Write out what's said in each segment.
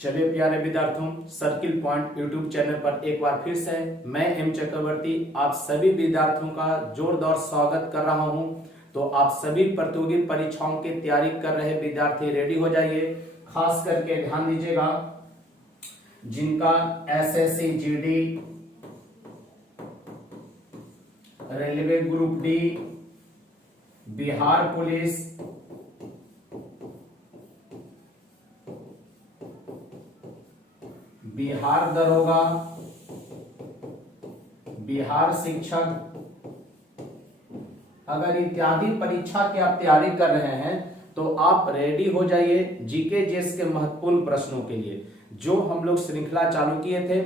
चलिए प्यारे विद्यार्थियों, सर्किल पॉइंट यूट्यूब चैनल पर एक बार फिर से मैं एम चक्रवर्ती आप सभी विद्यार्थियों का जोरदार स्वागत कर रहा हूं। तो आप सभी प्रतियोगी परीक्षाओं की तैयारी कर रहे विद्यार्थी रेडी हो जाइए। खास करके ध्यान दीजिएगा, जिनका SSC GD, railway group D, Bihar police, Bihar दरोगा, बिहार शिक्षक, अगर इत्यादि परीक्षा की आप तैयारी कर रहे हैं तो आप रेडी हो जाइए जीके जीएस के महत्वपूर्ण प्रश्नों के लिए। जो हम लोग श्रृंखला चालू किए थे,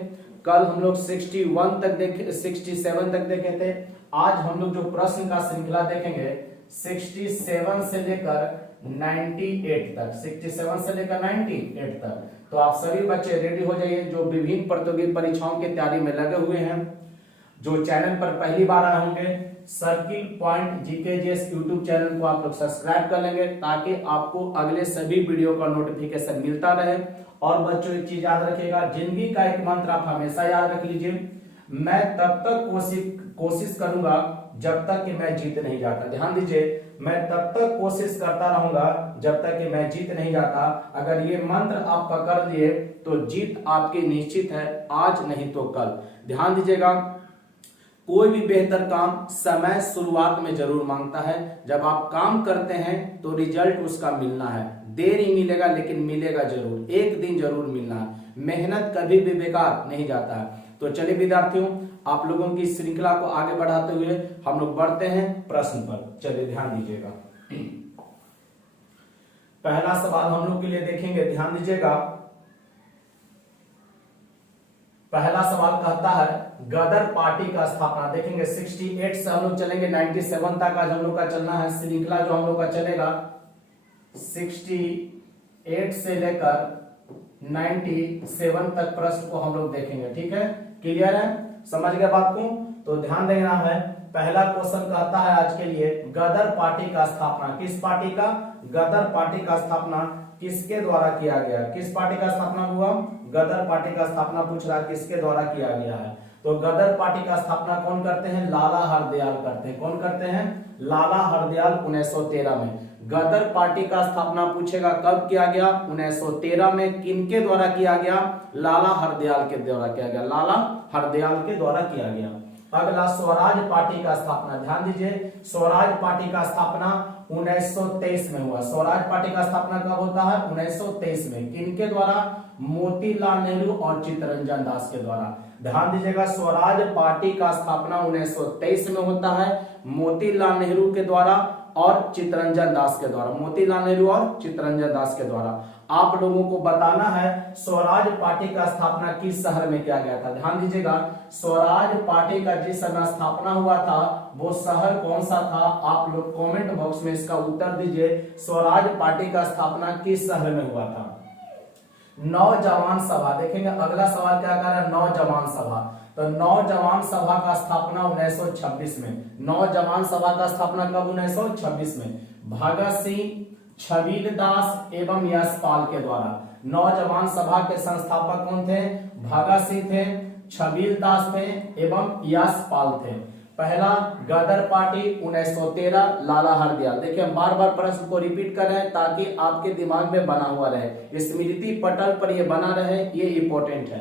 कल हम लोग 61 तक देखे, 67 तक देखे थे। आज हम लोग जो प्रश्न का श्रृंखला देखेंगे 67 से लेकर 98 तक, 67 से लेकर 98 तक। तो आप सभी बच्चे रेडी हो जाइए जो विभिन्न प्रतियोगी परीक्षाओं की तैयारी में लगे हुए हैं। जो चैनल पर पहली बार आए होंगे, circle point GK GS YouTube channel को आप लोग सब्सक्राइब कर लेंगे ताकि आपको अगले सभी वीडियो का नोटिफिकेशन मिलता रहे। और बच्चों एक चीज याद रखिएगा, जिंदगी का एक मंत्र आप हमेशा याद रख लीजिए, मैं तब तक कोशिश करूंगा जब तक कि मैं जीत नहीं जाता। ध्यान दीजिए, मैं तब तक कोशिश करता रहूंगा जब तक कि मैं जीत नहीं जाता। अगर ये मंत्र आप पकड़ लिए तो जीत आपकी निश्चित है, आज नहीं तो कल। ध्यान दीजिएगा, कोई भी बेहतर काम समय शुरुआत में जरूर मांगता है। जब आप काम करते हैं तो रिजल्ट उसका मिलना है, देर ही मिलेगा लेकिन मिलेगा जरूर, एक दिन जरूर मिलना है। मेहनत कभी भी बेकार नहीं जाता है। तो चलिए विद्यार्थियों, आप लोगों की श्रृंखला को आगे बढ़ाते हुए हम लोग बढ़ते हैं प्रश्न पर। चलिए ध्यान दीजिएगा, पहला सवाल हम लोग के लिए देखेंगे। ध्यान दीजिएगा, पहला सवाल कहता है गदर पार्टी का स्थापना। देखेंगे 68 से हम लोग चलेंगे 97 तक। आज हम लोग का चलना है श्रृंखला, जो हम लोग का चलेगा 68 से लेकर 97 तक प्रश्न को हम लोग देखेंगे। ठीक है, क्लियर है, समझ गए बात को? तो ध्यान देना है। पहला क्वेश्चन कहता है आज के लिए गदर पार्टी का स्थापना। किस पार्टी का? गदर पार्टी का स्थापना किसके द्वारा किया गया? किस पार्टी का स्थापना हुआ? गदर पार्टी का स्थापना पूछ रहा है किसके द्वारा किया गया है। तो गदर पार्टी का स्थापना कौन करते हैं? लाला हरदयाल करते हैं। कौन करते हैं? लाला हरदयाल 1913 में। गदर पार्टी का स्थापना पूछेगा कब किया गया? 1913 में। किनके द्वारा किया गया? लाला हरदयाल के द्वारा किया गया। लाला हरदयाल के द्वारा किया गया। अगला स्वराज पार्टी का स्थापना। ध्यान दीजिए, स्वराज पार्टी का स्थापना 1923 में हुआ। स्वराज पार्टी का स्थापना कब होता है? 1923 में। किनके द्वारा? मोतीलाल नेहरू और चित्तरंजन दास के द्वारा। ध्यान दीजिएगा, स्वराज पार्टी का स्थापना 1923 में होता है मोतीलाल नेहरू के द्वारा और चित्तरंजन दास के द्वारा। मोतीलाल नेहरू और चित्तरंजन दास के द्वारा। आप लोगों को बताना है स्वराज पार्टी का स्थापना किस शहर में किया गया था। ध्यान दीजिएगा, स्वराज पार्टी का जिस समय स्थापना हुआ था वो शहर कौन सा था? आप लोग कमेंट बॉक्स में इसका उत्तर दीजिए। स्वराज पार्टी का स्थापना किस शहर में हुआ था? नौजवान सभा। देखेंगे अगला सवाल क्या कह रहा है? नौजवान सभा। तो नौजवान सभा का स्थापना 1926 में। नौजवान सभा का स्थापना कब? 1926 में। भगत सिंह, छबील दास एवं यशपाल के द्वारा। नौजवान सभा के संस्थापक कौन थे? भगत सिंह थे, छबील दास थे एवं यशपाल थे। पहला गदर पार्टी 1913, लाला हरदयाल। देखिए हम बार बार प्रश्न को रिपीट कर रहे हैं ताकि आपके दिमाग में बना हुआ रहे, स्मृति पटल पर ये बना रहे, ये इंपॉर्टेंट है।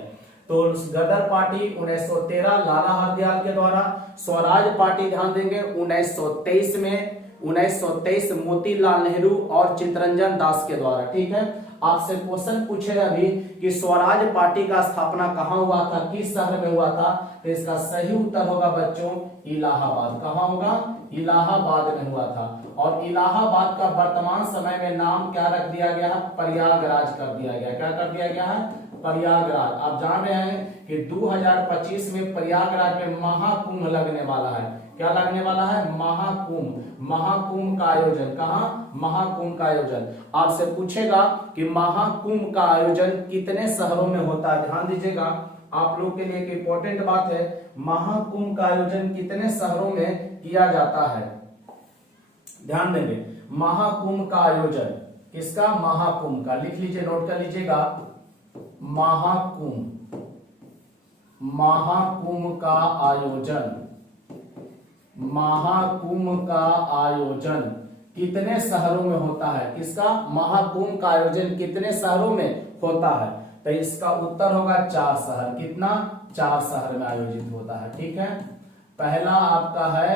तो गदर पार्टी 1913 लाला हरदयाल के द्वारा। स्वराज पार्टी ध्यान देंगे 1923 में। 1923 मोतीलाल नेहरू और चित्तरंजन दास के द्वारा। ठीक है, आपसे क्वेश्चन पूछेगा अभी कि स्वराज पार्टी का स्थापना कहाँ हुआ था, किस शहर में हुआ था? तो इसका सही उत्तर होगा बच्चों इलाहाबाद। कहाँ होगा? इलाहाबाद में हुआ था। और इलाहाबाद का वर्तमान समय में नाम क्या रख दिया गया है? प्रयागराज कर दिया गया। क्या कर दिया गया है? प्रयागराज। आप जान रहे हैं कि 2025 में प्रयागराज में महाकुंभ लगने वाला है। क्या लगने वाला है? महाकुंभ। महाकुंभ का आयोजन कहाँ? महाकुंभ का आयोजन। आपसे पूछेगा कि महाकुंभ का आयोजन कितने शहरों में होता है। ध्यान दीजिएगा, आप लोग के लिए एक इंपॉर्टेंट बात है, महाकुंभ का आयोजन कितने शहरों में किया जाता है? ध्यान देंगे, महाकुंभ का आयोजन किसका? महाकुंभ का। लिख लीजिए, नोट कर लीजिएगा, महाकुंभ, महाकुंभ का आयोजन, महाकुंभ का आयोजन कितने शहरों में होता है? किसका? महाकुंभ का आयोजन कितने शहरों में होता है? तो इसका उत्तर होगा 4 शहर। कितना? 4 शहर में आयोजित होता है। ठीक है, पहला आपका है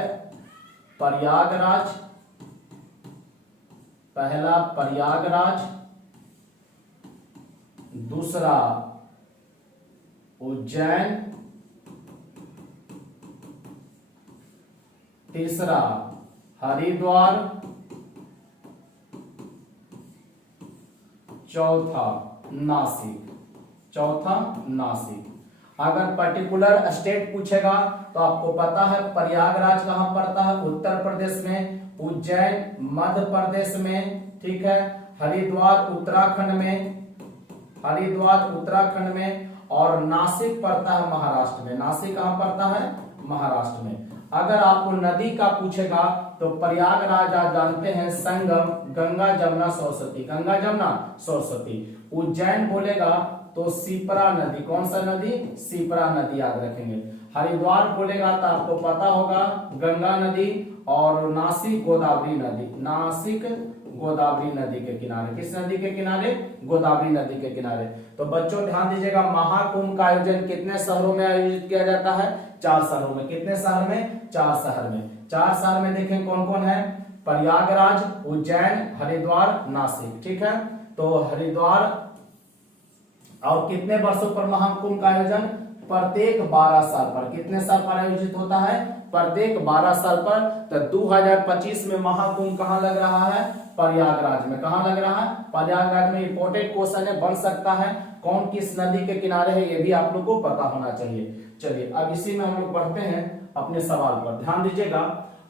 प्रयागराज, पहला प्रयागराज, दूसरा उज्जैन, तीसरा हरिद्वार, चौथा नासिक, चौथा नासिक। अगर पर्टिकुलर स्टेट पूछेगा तो आपको पता है प्रयागराज कहां पड़ता है? उत्तर प्रदेश में, उज्जैन मध्य प्रदेश में, ठीक है, हरिद्वार उत्तराखंड में, हरिद्वार उत्तराखंड में, और नासिक पड़ता है महाराष्ट्र में। नासिक कहां पड़ता है? महाराष्ट्र में। अगर आपको नदी का पूछेगा तो प्रयागराज आप जानते हैं संगम गंगा जमुना सरस्वती, गंगा जमुना सरस्वती। उज्जैन बोलेगा तो शिप्रा नदी, कौन सा नदी? शिप्रा नदी याद रखेंगे। हरिद्वार बोलेगा तो आपको पता होगा गंगा नदी, और नासिक गोदावरी नदी, नासिक गोदावरी नदी के किनारे। किस नदी के किनारे? गोदावरी नदी के किनारे। तो बच्चों ध्यान दीजिएगा, महाकुंभ का आयोजन कितने शहरों में आयोजित किया जाता है? 4 शहरों में। कितने शहर में? 4 शहर में। 4 शहर में देखें कौन कौन है? प्रयागराज, उज्जैन, हरिद्वार, नासिक। ठीक है, तो हरिद्वार। और कितने वर्षों पर महाकुंभ का आयोजन? प्रत्येक 12 साल पर। कितने साल पर आयोजित होता है? प्रत्येक 12 साल पर। तो 2025 में महाकुंभ कहां लग रहा है? प्रयागराज में। कहां लग रहा है? प्रयागराज में। इंपॉर्टेंट क्वेश्चन है, बन सकता है। कौन किस नदी के किनारे है ये भी आप लोग को पता होना चाहिए। चलिए अब इसी में हम लोग बढ़ते हैं अपने सवाल पर। ध्यान दीजिएगा,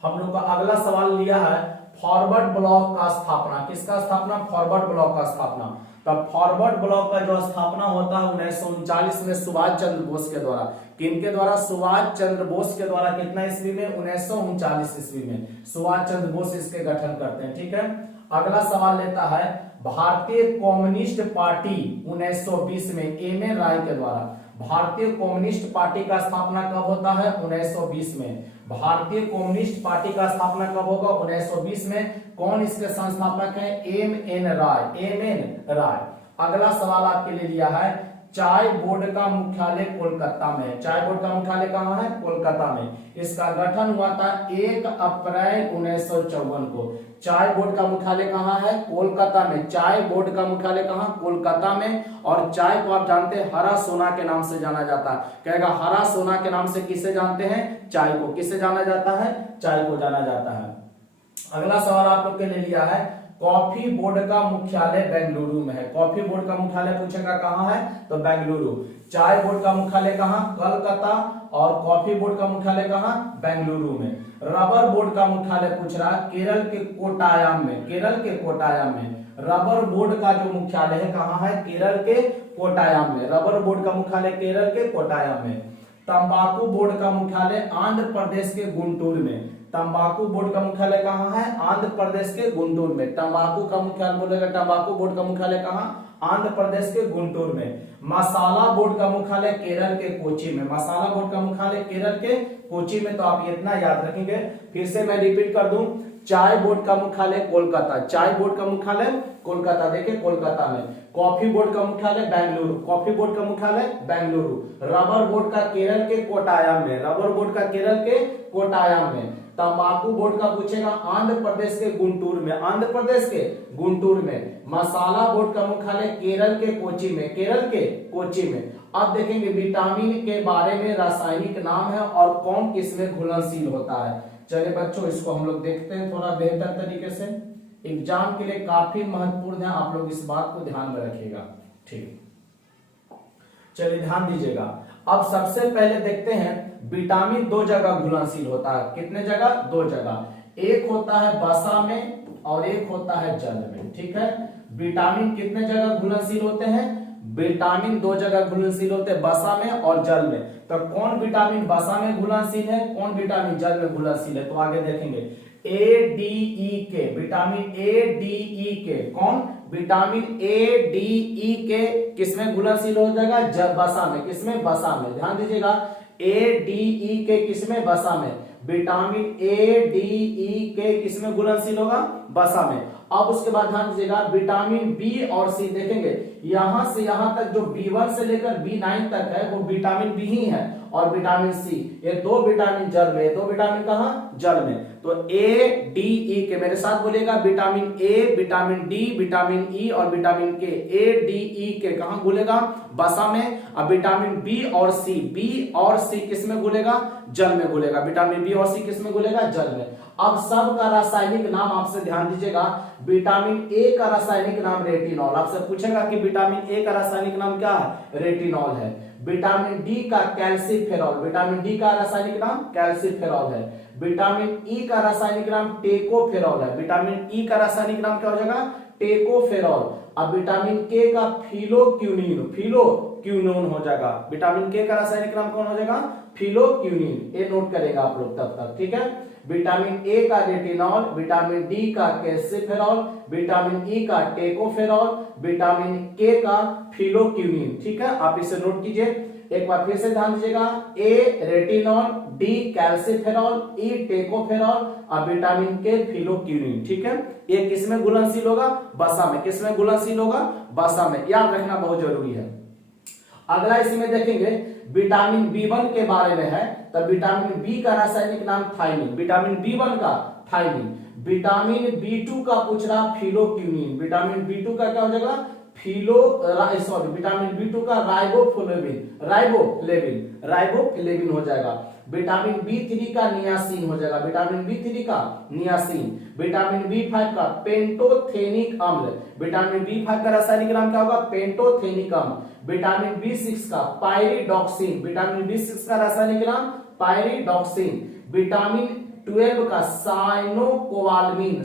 हम लोग का अगला सवाल लिया है फॉरवर्ड ब्लॉक का स्थापना। किसका स्थापना? फॉरवर्ड ब्लॉक का स्थापना। तब फॉरवर्ड ब्लॉक का जो स्थापना होता है 1939 में सुभाष चंद्र बोस के द्वारा। किनके द्वारा? सुभाष चंद्र बोस के द्वारा। कितना ईस्वी में? 1939 ईस्वी में सुभाष चंद्र बोस इसके गठन करते हैं। ठीक है, अगला सवाल लेता है भारतीय कम्युनिस्ट पार्टी 1920 में एम.एन. राय के द्वारा। भारतीय कम्युनिस्ट पार्टी का स्थापना कब होता है? 1920 में। भारतीय कम्युनिस्ट पार्टी का स्थापना कब होगा? 1920 में। कौन इसके संस्थापक है? एम.एन. राय, एम.एन. राय। अगला सवाल आपके लिए लिया है चाय बोर्ड का मुख्यालय कोलकाता में है। चाय बोर्ड का मुख्यालय कहां है? कोलकाता में। इसका गठन हुआ था 1 अप्रैल 1954 को। चाय बोर्ड का मुख्यालय कहां है? कोलकाता में। चाय बोर्ड का मुख्यालय कहां? कोलकाता में। और चाय को आप जानते हैं हरा सोना के नाम से जाना जाता है। कहेगा हरा सोना के नाम से किसे जानते हैं? चाय को। किसे जाना जाता है? चाय को जाना जाता है। अगला सवाल आप लोग के लिए लिया है कॉफी बोर्ड का मुख्यालय बेंगलुरु में है। कॉफी बोर्ड का मुख्यालय पूछेगा कहां है? तो बेंगलुरु। चाय बोर्ड का मुख्यालय कहां? कलकत्ता। और कॉफी बोर्ड का मुख्यालय कहां? बेंगलुरु में। रबर बोर्ड का मुख्यालय पूछ रहा है केरल के कोट्टायम में। केरल के कोट्टायम में। रबर बोर्ड का जो मुख्यालय है कहां है? केरल के कोट्टायम में। रबर बोर्ड का मुख्यालय केरल के कोट्टायम में। तंबाकू बोर्ड का मुख्यालय आंध्र प्रदेश के गुंटूर में। तंबाकू बोर्ड का मुख्यालय कहां है? आंध्र प्रदेश के गुंटूर में। तंबाकू का मुख्यालय बोलेगा, तंबाकू बोर्ड का मुख्यालय कहां? आंध्र प्रदेश के गुंटूर में। मसाला बोर्ड का मुख्यालय केरल के कोची में। मसाला बोर्ड का मुख्यालय केरल के कोची में। तो आप इतना याद रखेंगे। फिर से मैं रिपीट कर दूं, चाय बोर्ड का मुख्यालय कोलकाता। चाय बोर्ड का मुख्यालय कोलकाता, देखिए कोलकाता में। कॉफी बोर्ड का मुख्यालय बेंगलुरु। कॉफी बोर्ड का मुख्यालय बेंगलुरु। रबर बोर्ड का केरल के कोट्टायम में। रबर बोर्ड का केरल के कोट्टायम में। तंबाकू बोर्ड का पूछेगा आंध्र प्रदेश के गुंटूर में। आंध्र प्रदेश के गुंटूर में। मसाला बोर्ड का मुख्यालय केरल के कोची में। केरल के कोची में। अब देखेंगे विटामिन के बारे में रासायनिक नाम है और कौन किसमें घुलनशील होता है। चलिए बच्चों इसको हम लोग देखते हैं थोड़ा बेहतर तरीके से। एग्जाम के लिए काफी महत्वपूर्ण है, आप लोग इस बात को ध्यान में रखिएगा। ठीक, चलिए ध्यान दीजिएगा। अब सबसे पहले देखते हैं विटामिन 2 जगह घुलनशील होता है। कितने जगह? 2 जगह। एक होता है वसा में और एक होता है जल में। ठीक है, विटामिन कितने जगह घुलनशील होते हैं? विटामिन 2 जगह घुलनशील होते हैं, वसा में और जल में। तो कौन विटामिन वसा में घुलनशील है, कौन विटामिन जल में घुलनशील है? तो आगे देखेंगे ADE के, विटामिन ADE के। कौन? विटामिन ए डी ई के किसमें घुलनशील हो जाएगा? वसा में। किसमें? वसा में। ध्यान दीजिएगा, ए डी ई के किसमें? वसा में। विटामिन ए डी ई के किसमें घुलनशील होगा? वसा में। अब उसके बाद ध्यान दीजिएगा, विटामिन बी और सी देखेंगे, यहां से यहां तक जो B1 से लेकर B9 तक है वो विटामिन बी ही है, और विटामिन सी, ये दो विटामिन जल में, दो विटामिन कहां? जल में। तो ए डी ई के मेरे साथ बोलेगा, vitamin A, vitamin D, vitamin E और विटामिन के। ए डी ई के कहां घुलेगा? वसा में। अब विटामिन बी और सी किस में घुलेगा? जल में घुलेगा। विटामिन बी और सी किस में घुलेगा? जल में। अब सब का रासायनिक नाम आपसे ध्यान दीजिएगा, विटामिन ए का रासायनिक नाम रेटिनॉल। आपसे पूछेगा कि विटामिन ए का रासायनिक नाम क्या है? रेटिनॉल है। विटामिन डी का कैल्सीफेरॉल, विटामिन डी का रासायनिक नाम कैल्सीफेरॉल है। विटामिन ई का रासायनिक नाम टेकोफेरॉल है। विटामिन ई का रासायनिक नाम क्या हो जाएगा? टेकोफेरॉल। अब विटामिन के का फिलोक्यूनिन हो जाएगा। विटामिन के का रासायनिक नाम कौन हो जाएगा? फिलोक्यूनिन। ये नोट करेगा आप लोग तब तक, ठीक है। विटामिन ए का रेटिनॉल, विटामिन डी का कैल्सीफेरॉल, विटामिन ई का टेकोफेरॉल, विटामिन के का फिलोक्यूनिन, ठीक है। आप इसे नोट कीजिए, एक बार फिर से ध्यान दीजिएगा, ए रेटिनॉल, डी कैल्सीफेरॉल, ई टेकोफेरॉल और विटामिन के फिलोक्यूनिन, ठीक है। ये किसमें घुलनशील होगा? वसा में। किसमें घुलनशील होगा? वसा में। याद रखना बहुत जरूरी है। अगला इसी में देखेंगे, विटामिन B1 के बारे में है, तब विटामिन बी का रासायनिक नाम थायमिन। विटामिन B1 का थायमिन। विटामिन B2 का पूछ रहा फिलोक्यूनिन। विटामिन B2 का क्या हो जाएगा? विटामिन B2 का राइबोफ्लेविन हो जाएगा। विटामिन B3 का नियासिन हो जाएगा। विटामिन B3 का नियासिन। विटामिन B5 का पेंटोथेनिक अम्ल। विटामिन B5 का रासायनिक नाम क्या होगा? पेंटोथेनिक अम्ल। विटामिन B6 का पायरिडॉक्सिन। विटामिन B6 का रासायनिक नाम पायरिडॉक्सिन। विटामिन 12 का cyanocobalamin.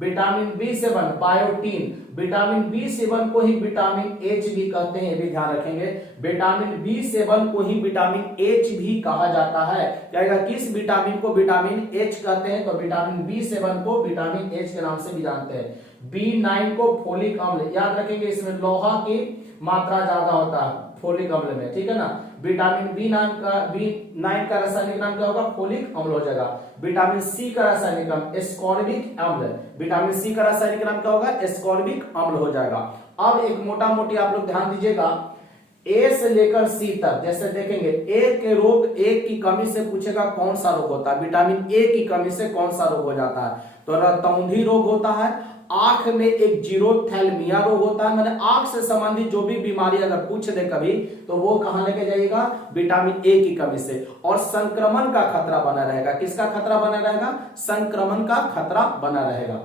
Vitamin B7 biotin. Vitamin B7 को ही विटामिन H भी कहते हैं, ये भी ध्यान रखेंगे। विटामिन B7 को ही विटामिन H भी कहा जाता है। क्या किस विटामिन को विटामिन H कहते हैं? तो विटामिन B7 को विटामिन H के नाम से भी जानते हैं। B9 को फोलिक अम्ल। याद रखेंगे, इसमें लोहा की मात्रा ज्यादा होता है फोलिक अम्ल में, ठीक है ना। विटामिन B9 का रासायनिक नाम क्या होगा? फोलिक अम्ल हो जाएगा। विटामिन सी का रासायनिक नाम एस्कॉर्बिक अम्ल। विटामिन सी का रासायनिक नाम क्या होगा? एस्कॉर्बिक अम्ल हो जाएगा। अब एक मोटा मोटी आप लोग ध्यान दीजिएगा, ए से लेकर सी तक, जैसे देखेंगे ए के रोग, ए की कमी से पूछेगा कौन सा रोग होता है? विटामिन ए की कमी से कौन सा रोग हो जाता है? तो रतौंधी रोग होता है, आंख में एक जीरोथैल्मिया रोग होता है, मतलब आंख से संबंधित जो भी बीमारी अगर पूछ दे कभी, तो वो कहां लेके जाइएगा? विटामिन ए की कमी से। और संक्रमण का खतरा बना रहेगा। किसका खतरा बना रहेगा? संक्रमण का खतरा बना रहेगा।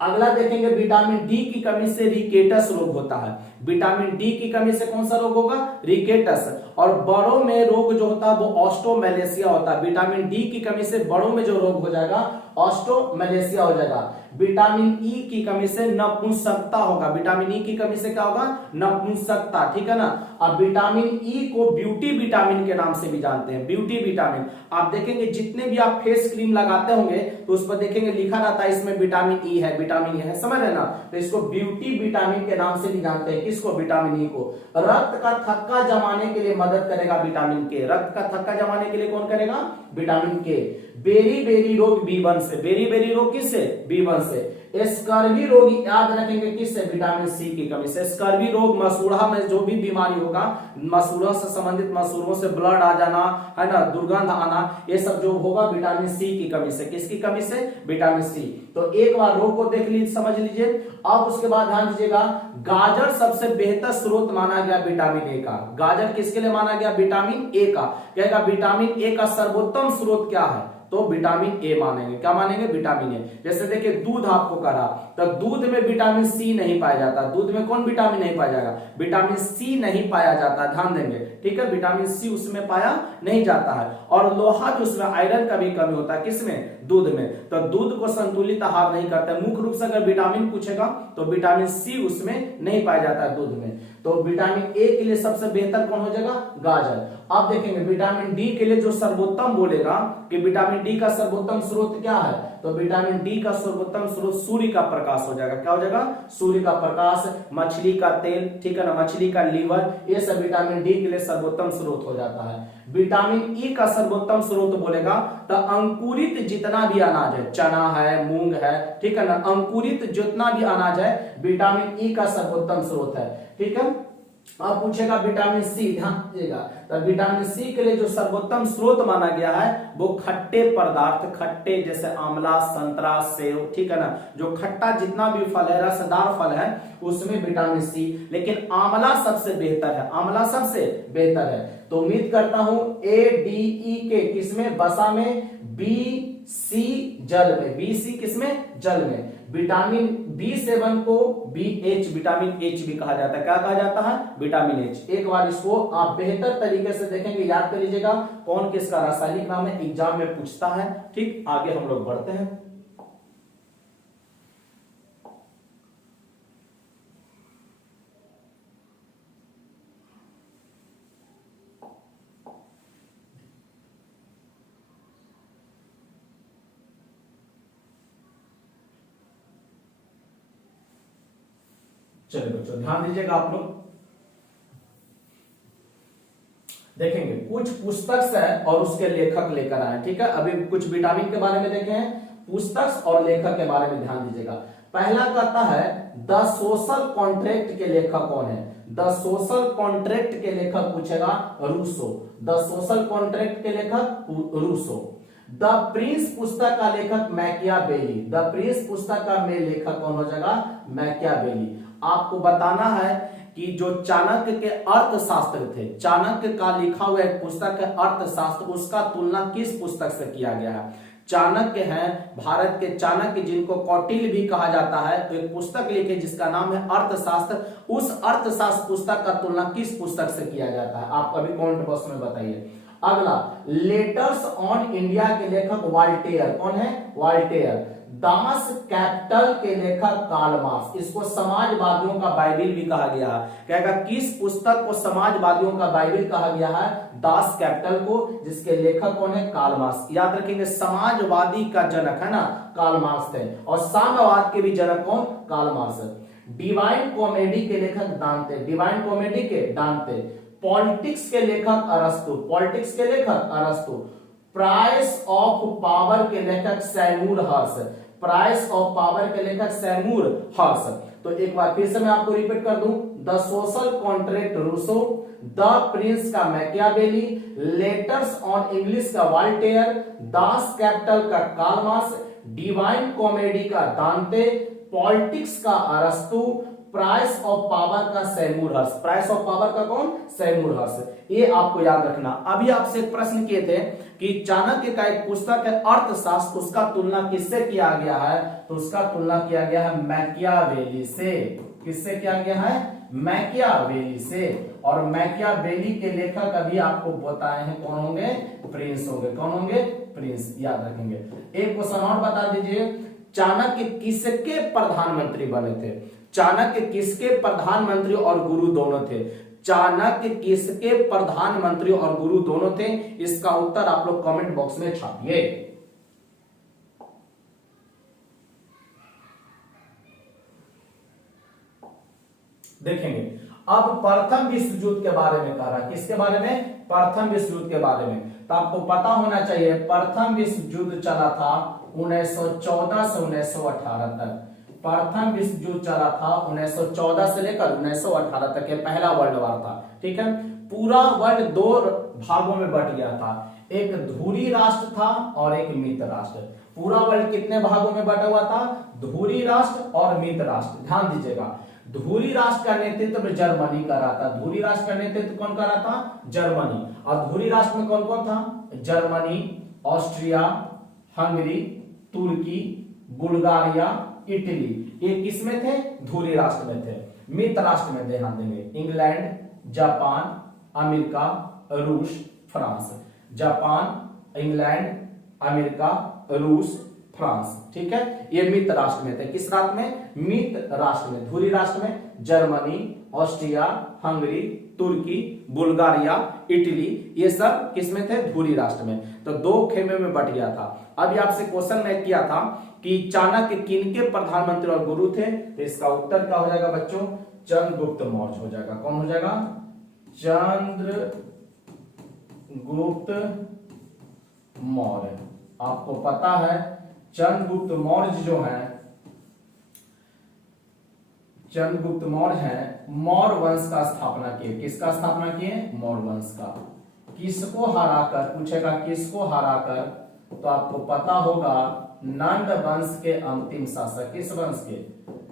अगला देखेंगे, विटामिन डी की कमी से रिकेटस रोग होता है। विटामिन डी की कमी से कौन सा रोग होगा? रिकेटस। और बड़ों में रोग जो होता है वो ऑस्टोमेलेसिया होता है। विटामिन डी की कमी से बड़ों में जो रोग हो जाएगा ऑस्टोमेलेसिया हो जाएगा। विटामिन ई की कमी से नपुंसकता होगा। विटामिन ई की कमी से क्या होगा? नपुंसकता, ठीक है ना। अब विटामिन ई को ब्यूटी विटामिन के नाम से भी जानते हैं। ब्यूटी विटामिन, आप देखेंगे जितने भी आप फेस क्रीम लगाते होंगे तो उस पर देखेंगे लिखा रहता है इसमें विटामिन ई है, विटामिन ई है, समझ रहे ना। तो इसको ब्यूटी विटामिन के नाम से भी जानते हैं। किसको? विटामिन ई को। रक्त का थक्का जमाने के लिए मदद करेगा विटामिन के। रक्त का थक्का जमाने के लिए कौन करेगा? विटामिन के। बेरी रोग B1 से। बेरी रोग किससे? B1 से। स्कर्वी रोग याद रखेंगे किससे? विटामिन सी की कमी से। स्कर्वी रोग मसूड़ा में जो भी बीमारी होगा, मसूड़ों से संबंधित, मसूड़ों से ब्लड आ जाना, है ना, दुर्गंध आना, ये सब जो होगा विटामिन सी की कमी से। किसकी कमी से? Vitamin C. तो एक बार रोग को देख लीजिए, समझ लीजिए। अब उसके बाद ध्यान दीजिएगा, गाजर सबसे बेहतर स्रोत माना गया विटामिन ए का। गाजर किसके लिए माना गया? विटामिन ए का। कहेगा विटामिन ए का सर्वोत्तम स्रोत क्या है? तो विटामिन ए मानेंगे। क्या मानेंगे? Vitamin A. जैसे देखिए दूध आपको कहा, तो दूध में विटामिन सी नहीं पाया जाता। दूध में कौन विटामिन नहीं पाया जाएगा? विटामिन सी नहीं पाया जाता, ध्यान देंगे, ठीक है। विटामिन सी उसमें पाया नहीं जाता है। और लोहा भी उसमें, आयरन का भी कमी होता है। किसमें? दूध में। तो दूध को संतुलित आहार नहीं करता। मुख्य रूप से अगर विटामिन पूछेगा तो विटामिन सी उसमें नहीं पाया जाता है दूध में। तो विटामिन ए के लिए सबसे बेहतर कौन हो जाएगा? गाजर। अब देखेंगे विटामिन डी के लिए जो सर्वोत्तम बोलेगा कि विटामिन डी का सर्वोत्तम स्रोत क्या है? तो विटामिन डी का सर्वोत्तम स्रोत सूर्य का प्रकाश हो जाएगा। क्या हो जाएगा? सूर्य का प्रकाश, मछली का तेल, ठीक है ना, मछली का लीवर, ये सब विटामिन डी के लिए सर्वोत्तम स्रोत हो जाता है। विटामिन ई का सर्वोत्तम स्रोत बोलेगा तो अंकुरित जितना भी अनाज है, चना है, मूंग है, ठीक है ना, अंकुरित जितना भी अनाज है विटामिन ई का सर्वोत्तम स्रोत है। ठीक है, अब पूछेगा विटामिन सी, ध्यान दीजिएगा, तो विटामिन सी के लिए जो सर्वोत्तम स्रोत माना गया है वो खट्टे पदार्थ, खट्टे जैसे आंवला, संतरा, सेब, ठीक है ना, जो खट्टा जितना भी फल है, रसदार फल है, उसमें विटामिन सी, लेकिन आंवला सबसे बेहतर है, आंवला सबसे बेहतर है। तो उम्मीद करता हूं ए डी ई के किसमें? वसा में, बी सी जल में, बी सी किसमें? जल में। विटामिन B7 को BH, विटामिन H भी कहा जाता है। क्या कहा जाता है? Vitamin H। एक बार इसको आप बेहतर तरीके से देखेंगे, याद कर लीजिएगा कौन किसका रासायनिक नाम है, एग्जाम में पूछता है। ठीक, आगे हम लोग बढ़ते हैं। चलिए बच्चों ध्यान दीजिएगा, आप लोग देखेंगे कुछ पुस्तक से और उसके लेखक लेकर आए। ठीक है, अभी कुछ विटामिन के बारे में देखे हैं, पुस्तक और लेखक के बारे में ध्यान दीजिएगा। पहला कहता है द सोशल कॉन्ट्रैक्ट के लेखक कौन है? द सोशल कॉन्ट्रैक्ट के लेखक पूछेगा रूसो। द सोशल कॉन्ट्रैक्ट के लेखक रूसो। द प्रिंस पुस्तक का लेखक मैकियावेली। द प्रिंस पुस्तक का में लेखक कौन हो जाएगा? मैकियावेली। आपको बताना है कि जो चाणक्य के अर्थशास्त्र थे, चाणक्य का लिखा हुआ एक पुस्तक है अर्थशास्त्र, उसका तुलना किस पुस्तक से किया गया है? चाणक्य हैं भारत के चाणक्य, जिनको कौटिल्य भी कहा जाता है, तो एक पुस्तक लिखे जिसका नाम है अर्थशास्त्र। उस अर्थशास्त्र पुस्तक का तुलना किस पुस्तक से किया जाता है? आप अभी कमेंट बॉक्स में बताइए। अगला, लेटर्स ऑन इंडिया के लेखक वाल्टेयर। कौन है? वाल्टेयर। दास कैपिटल के लेखक कार्ल मार्क्स। इसको समाजवादियों का बाइबिल भी कहा गया है। कहेगा किस पुस्तक को समाजवादियों का बाइबिल कहा गया है? दास कैपिटल को, जिसके लेखक कौन है? Karl Marx. याद रखेंगे समाजवादी का जनक है ना कार्ल मार्क्स थे, और साम्यवाद के भी जनक कौन? Karl Marx. डिवाइन कॉमेडी के लेखक दांते। डिवाइन कॉमेडी के दांते। पॉलिटिक्स के लेखक अरस्तु। पॉलिटिक्स के लेखक अरस्तु। प्राइस ऑफ पावर के लेखक सैमूर हर्ष। प्राइस ऑफ पावर के लेखक सैमूर हर्ष। तो एक बार फिर से मैं आपको रिपीट कर दूं, the social contract Rousseau, the prince का मैकियावेली, लेटर्स ऑन इंग्लिश का वाल्टेयर, दास कैपिटल का कार्ल मार्क्स, डिवाइन कॉमेडी का दांते, पॉलिटिक्स का अरस्तु, प्राइस ऑफ पावर का Seymour Hersh. Price of power का कौन? सैमूर हर्ष। ये आपको याद रखना। अभी आपसे एक प्रश्न किए थे कि चाणक्य का एक पुस्तक है अर्थशास्त्र, उसका तुलना किससे किया गया है? तो उसका तुलना किया गया है मैकियावेली से। किससे किया गया है? मैकियावेली से। और मैकियावेली के लेखक अभी आपको बताए हैं कौन होंगे? प्रिंस होंगे। कौन होंगे? प्रिंस। याद रखेंगे। एक क्वेश्चन और बता दीजिए, चाणक्य किसके प्रधानमंत्री बने थे? चाणक्य किसके प्रधानमंत्री और गुरु दोनों थे? चाणक्य किसके प्रधानमंत्री और गुरु दोनों थे? इसका उत्तर आप लोग कमेंट बॉक्स में छापिए। देखेंगे अब प्रथम विश्व युद्ध के बारे में कह रहा है। किसके बारे में? प्रथम विश्व युद्ध के बारे में। तो आपको पता होना चाहिए प्रथम विश्व युद्ध चला था 1914 से 1918 तक। प्रथम विश्व युद्ध चला था 1914 से लेकर 1918 तक। ये पहला वर्ल्ड वार था। ठीक है, पूरा वर्ल्ड दो भागों में बट गया था, एक धुरी राष्ट्र था और एक मित्र राष्ट्र। पूरा वर्ल्ड कितने भागों में बटा हुआ था? धुरी राष्ट्र और मित्र राष्ट्र। ध्यान दीजिएगा, धुरी राष्ट्र का नेतृत्व जर्मनी कर रहा था। धुरी राष्ट्र का नेतृत्व कौन कर रहा था? जर्मनी। और धुरी राष्ट्र में कौन कौन था? जर्मनी, ऑस्ट्रिया, हंगरी, तुर्की, बुल्गारिया, इटली। ये किसमें थे? धुरी राष्ट्र में थे। मित्र राष्ट्र में ध्यान देंगे इंग्लैंड, जापान, अमेरिका, रूस, फ्रांस। जापान, इंग्लैंड, अमेरिका, रूस, फ्रांस। ठीक है, ये मित्र राष्ट्र में थे। किस राष्ट्र में? मित्र राष्ट्र में। धुरी राष्ट्र में जर्मनी, ऑस्ट्रिया, हंगरी, तुर्की, बुल्गारिया, इटली, ये सब किसमें थे? धुरी राष्ट्र में। तो 2 खेमे में बट गया था। अभी आपसे क्वेश्चन मैं किया था कि चाणक्य किनके प्रधानमंत्री और गुरु थे, तो इसका उत्तर क्या हो जाएगा बच्चों? चंद्रगुप्त मौर्य हो जाएगा। कौन हो जाएगा? चंद्रगुप्त मौर्य। आपको पता है चंद्रगुप्त मौर्य जो है, चंद्रगुप्त मौर्य है मौर्य वंश का स्थापना किए। किसका स्थापना किए? मौर्य वंश का। किसको हराकर पूछेगा, किसको हराकर? तो आपको पता होगा नंद वंश के अंतिम शासक। किस वंश के?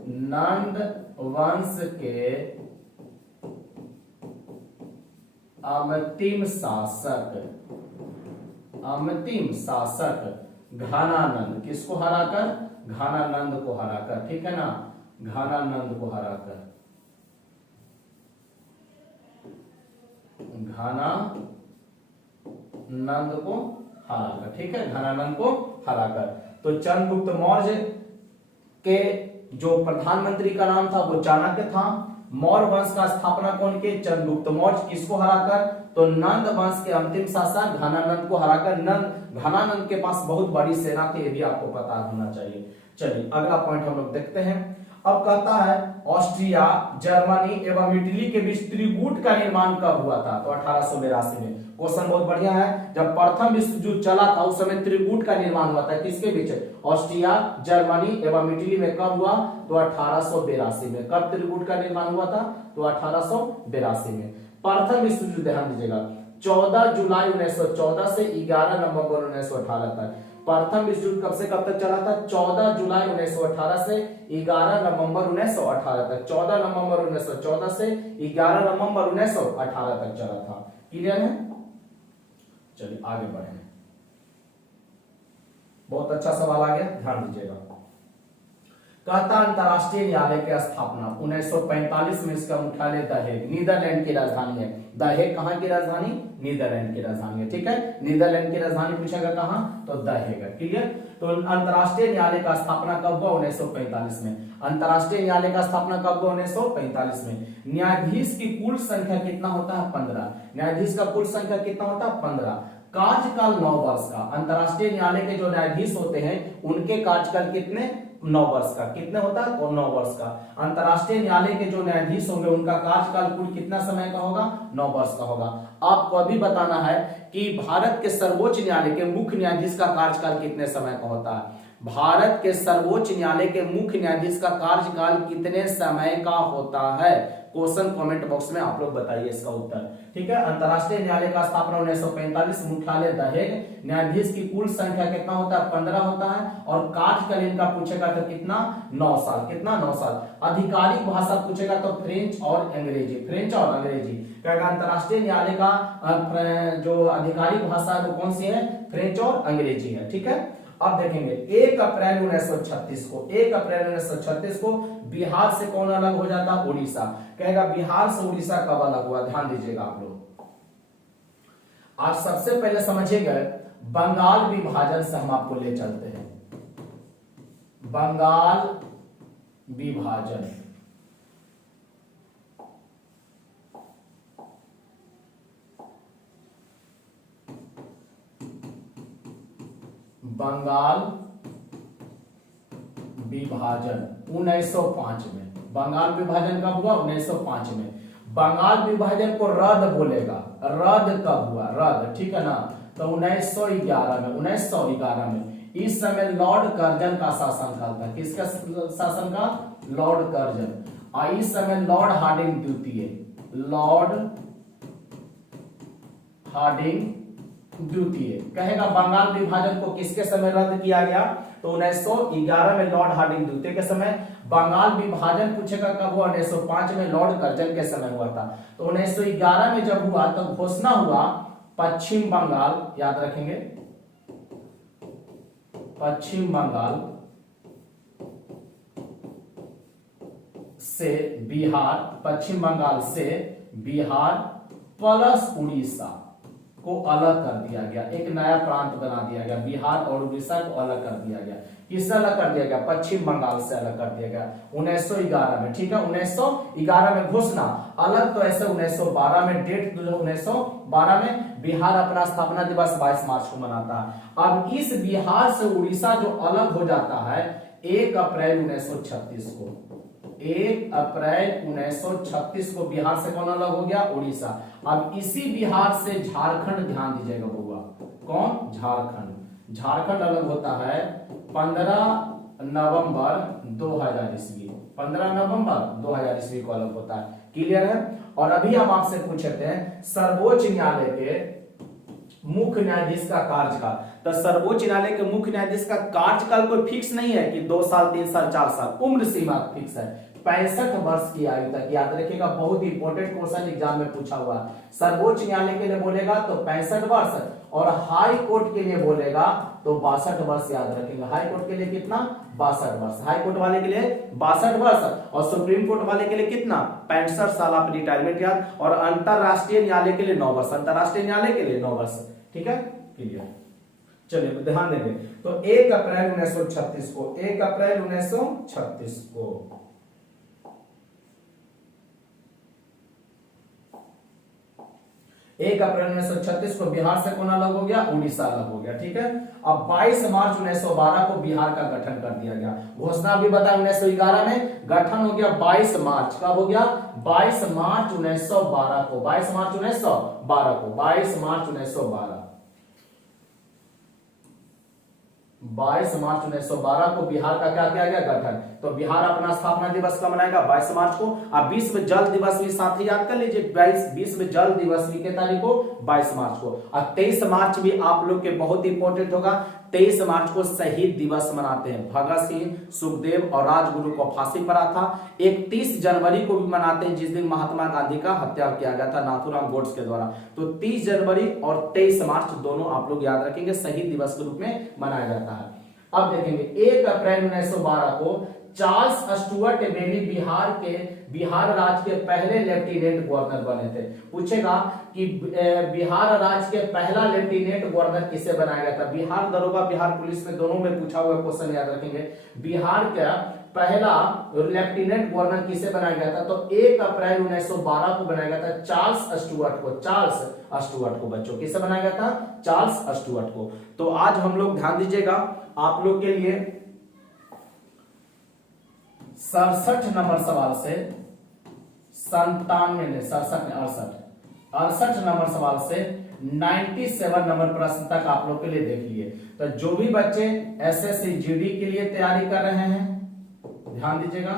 नंद वंश के अंतिम शासक, अंतिम शासक घनानंद। किसको हराकर? घनानंद को हराकर, ठीक है ना, घनानंद को हराकर, घनानंद को हराकर, ठीक है, घनानंद को हराकर। तो चंद्रगुप्त मौर्य के जो प्रधानमंत्री का नाम था वो चाणक्य था। मौर्य वंश का स्थापना कौन किए? चंद्रगुप्त मौर्य। किसको हराकर? तो नंद वंश के अंतिम शासक घनानंद को हराकर। घनानंद के पास बहुत बड़ी सेना थी, ये भी आपको पता होना चाहिए। चलिए अगला पॉइंट हम लोग देखते हैं। अब कहता है ऑस्ट्रिया, जर्मनी एवं इटली के बीच त्रिकूट का निर्माण कब हुआ था? तो 1882 में। क्वेश्चन बहुत बढ़िया है। जब प्रथम विश्व युद्ध चला था उस समय त्रिकूट का निर्माण हुआ था। किसके बीच? ऑस्ट्रिया, जर्मनी एवं इटली में। कब हुआ? तो 1882 में। कब त्रिकूट का निर्माण हुआ था? तो 1882 में। प्रथम विश्व युद्ध ध्यान दीजिएगा 14 जुलाई 1914 से 11 नवंबर 1918 तक। प्रथम विश्व युद्ध कब से कब तक चला था? 14 जुलाई 1918 से 11 नवंबर 1918 तक। 14 नवंबर 1914 से 11 नवंबर 1918 तक चला था। क्लियर है? चलिए आगे बढ़े। बहुत अच्छा सवाल आ गया, ध्यान दीजिएगा। कहता अंतरराष्ट्रीय न्यायालय की स्थापना 1945 में। इसका मुख्यालय द हेग, नीदरलैंड की राजधानी है। द हेग कहां की राजधानी? नीदरलैंड की राजधानी है, ठीक है। नीदरलैंड की राजधानी पूछेगा कहां? तो द हेग है। क्लियर? तो अंतरराष्ट्रीय न्यायालय का स्थापना कब हुआ? 1945 में। अंतरराष्ट्रीय न्यायालय का स्थापना कब हुआ? 1945 में। न्यायाधीश की कुल संख्या कितना होता है? 15। न्यायाधीश का कुल संख्या कितना होता है? 15। कार्यकाल 9 वर्ष का। अंतरराष्ट्रीय न्यायालय के जो न्यायाधीश होते हैं उनके कार्यकाल कितने? 9 वर्ष का। कितने होता है? 9 वर्ष का। अंतरराष्ट्रीय न्यायालय के जो न्यायाधीश होंगे उनका कार्यकाल कुल कितना समय का होगा? 9 वर्ष का होगा। आपको अभी बताना है कि भारत के सर्वोच्च न्यायालय के मुख्य न्यायाधीश का कार्यकाल कितने समय का होता है। भारत के सर्वोच्च न्यायालय के मुख्य न्यायाधीश का कार्यकाल कितने समय का होता है? क्वेश्चन कमेंट बॉक्स में आप लोग बताइए इसका उत्तर, ठीक है। अंतरराष्ट्रीय न्यायालय का स्थापना 1945, मुख्यालय द हेग। न्यायाधीश की कुल संख्या कितना होता है? 15 होता है। और कार्यकाल इनका पूछेगा तो कितना? 9 साल। कितना? 9 साल। आधिकारिक भाषा पूछेगा तो फ्रेंच और अंग्रेजी। फ्रेंच और अंग्रेजी कहेगा। अंतरराष्ट्रीय न्यायालय का जो आधिकारिक भाषा है वो कौन सी है? फ्रेंच और अंग्रेजी है, ठीक है। अब देखेंगे 1 अप्रैल 1936 को, 1 अप्रैल 1936 को बिहार से कौन अलग हो जाता? उड़ीसा। कहेगा बिहार से उड़ीसा कब अलग हुआ? ध्यान दीजिएगा आप लोग। आज सबसे पहले समझिएगा बंगाल विभाजन से हम आपको ले चलते हैं। बंगाल विभाजन, बंगाल विभाजन 1905 में। बंगाल विभाजन कब हुआ? 1905 में। बंगाल विभाजन को रद्द बोलेगा। रद्द कब हुआ? रद्द, ठीक है ना। तो 1911 में। 1911 में। इस समय लॉर्ड कर्जन का शासनकाल था। किसका शासन का? Lord Curzon. इस समय लॉर्ड हार्डिंग द्वितीय, लॉर्ड हार्डिंग द्वितीय कहेगा बंगाल विभाजन को किसके समय रद्द किया गया? तो 1911 में लॉर्ड हार्डिंग द्वितीय के समय। बंगाल विभाजन पूछेगा कब हुआ? 1905 में लॉर्ड कर्जन के समय हुआ था। तो 1911 में जब हुआ तो घोषणा हुआ पश्चिम बंगाल, याद रखेंगे, पश्चिम बंगाल से बिहार, पश्चिम बंगाल से बिहार प्लस उड़ीसा को अलग कर दिया गया, एक नया प्रांत बना दिया गया, बिहार और उड़ीसा को अलग कर दिया गया। किससे अलग कर दिया गया? पश्चिम बंगाल से अलग कर दिया गया 1911 में, ठीक है। 1911 में घोषणा, अलग तो ऐसे 1912 में, डेट 1912 में बिहार अपना स्थापना दिवस 22 मार्च को मनाता है। अब इस बिहार से उड़ीसा जो अलग हो जाता है 1 अप्रैल 1936 को, 1 अप्रैल 1936 को बिहार से कौन अलग हो गया? उड़ीसा। अब इसी बिहार से झारखंड, ध्यान दीजिएगा बउआ, कौन? झारखंड। झारखंड अलग होता है 15 नवंबर 2000 ईस्वी, 15 नवंबर 2000 ईस्वी को अलग होता है। क्लियर है? और अभी हम आपसे पूछते हैं सर्वोच्च न्यायालय के मुख्य न्यायाधीश का कार्यकाल। तो सर्वोच्च न्यायालय के मुख्य न्यायाधीश का कार्यकाल कोई फिक्स नहीं है कि 2 साल, 3 साल, 4 साल, उम्र सीमा फिक्स है 65 वर्ष की आयु तक। याद रखिएगा, बहुत ही इंपॉर्टेंट क्वेश्चन एग्जाम में पूछा हुआ। सर्वोच्च न्यायालय के लिए बोलेगा तो 65 वर्ष, और हाई कोर्ट के लिए बोलेगा तो 62 वर्ष। याद रखेंगे, हाई कोर्ट के लिए कितना? 62 वर्ष। हाई कोर्ट वाले के लिए 62 वर्ष, और सुप्रीम कोर्ट वाले के लिए कितना? 65 साल आप रिटायरमेंट याद। और अंतरराष्ट्रीय न्यायालय के लिए 9 वर्ष, अंतरराष्ट्रीय न्यायालय के लिए 9 वर्ष। ठीक है, क्लियर? चलिए तो ध्यान देंगे। तो 1 अप्रैल 1936 को, 1 अप्रैल 1936 को 1 अप्रैल 1936 को बिहार से कौन अलग हो गया? उड़ीसा अलग हो गया। ठीक है। अब 22 मार्च 1912 को बिहार का गठन कर दिया गया। घोषणा भी बताया 1911 में, गठन हो गया 22 मार्च। कब हो गया? 22 मार्च 1912 को, 22 मार्च 1912 को, 22 मार्च 1912, 22 मार्च 1912 को बिहार का क्या किया गया? गठन। तो बिहार अपना स्थापना दिवस कब मनाएगा? 22 मार्च को। अब विश्व जल दिवस भी साथ ही याद कर लीजिए, 22 विश्व जल दिवस भी के तारीख को? 22 मार्च को। और 23 मार्च भी आप लोग के बहुत इंपॉर्टेंट होगा, 23 मार्च को शहीद दिवस मनाते हैं। भगत सिंह, सुखदेव और राजगुरु को फांसी पड़ा था। 31 जनवरी को भी मनाते हैं, जिस दिन महात्मा गांधी का हत्या किया गया था नाथूराम गोड्स के द्वारा। तो 30 जनवरी और 23 मार्च दोनों आप लोग याद रखेंगे, शहीद दिवस के रूप में मनाया जाता है। अब देखेंगे 1 अप्रैल 1912 को चार्ल्स स्टुअर्ट बेली बिहार राज्य के पहले लेफ्टिनेंट गवर्नर बने थे। पूछेगा कि बिहार राज्य के पहला लेफ्टिनेंट गवर्नर किसे बनाया गया था? बिहार दरोगा, बिहार पुलिस में दोनों में पूछा हुआ क्वेश्चन याद रखेंगे। बिहार का पहला लेफ्टिनेंट गवर्नर किसे बनाया गया था? तो 1 अप्रैल 1912 को बनाया गया था चार्ल्स स्टुअर्ट को। चार्ल्स स्टुअर्ट को बच्चों किसे बनाया गया था? चार्ल्स स्टुअर्ट को। तो आज हम लोग ध्यान दीजिएगा, आप लोग के लिए 67 नंबर सवाल से 68 नंबर सवाल से 97 नंबर प्रश्न तक आप लोग के लिए देख लिए। तो जो भी बच्चे एसएससी जीडी के लिए तैयारी कर रहे हैं ध्यान दीजिएगा,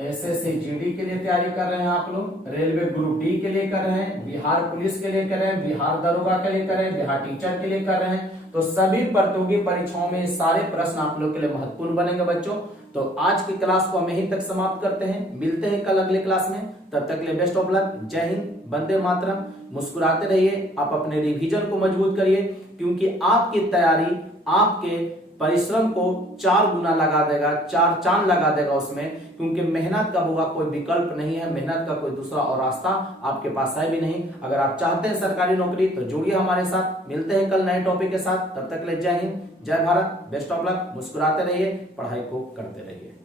एसएससी जीडी के लिए तैयारी कर रहे हैं आप लोग, रेलवे ग्रुप डी के लिए कर रहे हैं, बिहार पुलिस के लिए कर रहे हैं, बिहार दरोगा के लिए कर रहे हैं, बिहार टीचर के लिए कर रहे हैं, तो सभी प्रतियोगी परीक्षाओं में सारे प्रश्न आप लोग के लिए महत्वपूर्ण बनेंगे बच्चों। तो आज की क्लास को हम यहीं तक समाप्त करते हैं, मिलते हैं कल अगले क्लास में। तब तक के लिए बेस्ट ऑफ लक, जय हिंद, वंदे मातरम। मुस्कुराते रहिए, आप अपने रिवीजन को मजबूत करिए, क्योंकि आपकी तैयारी आपके परिश्रम को 4 गुना लगा देगा, 4 चांद लगा देगा उसमें, क्योंकि मेहनत का होगा कोई विकल्प नहीं है, मेहनत का कोई दूसरा और रास्ता आपके पास है भी नहीं। अगर आप चाहते हैं सरकारी नौकरी तो जुड़िए हमारे साथ, मिलते हैं कल नए टॉपिक के साथ। तब तक के लिए जय हिंद, जय भारत, बेस्ट ऑफ लक, मुस्कुराते रहिए, पढ़ाई को करते रहिए।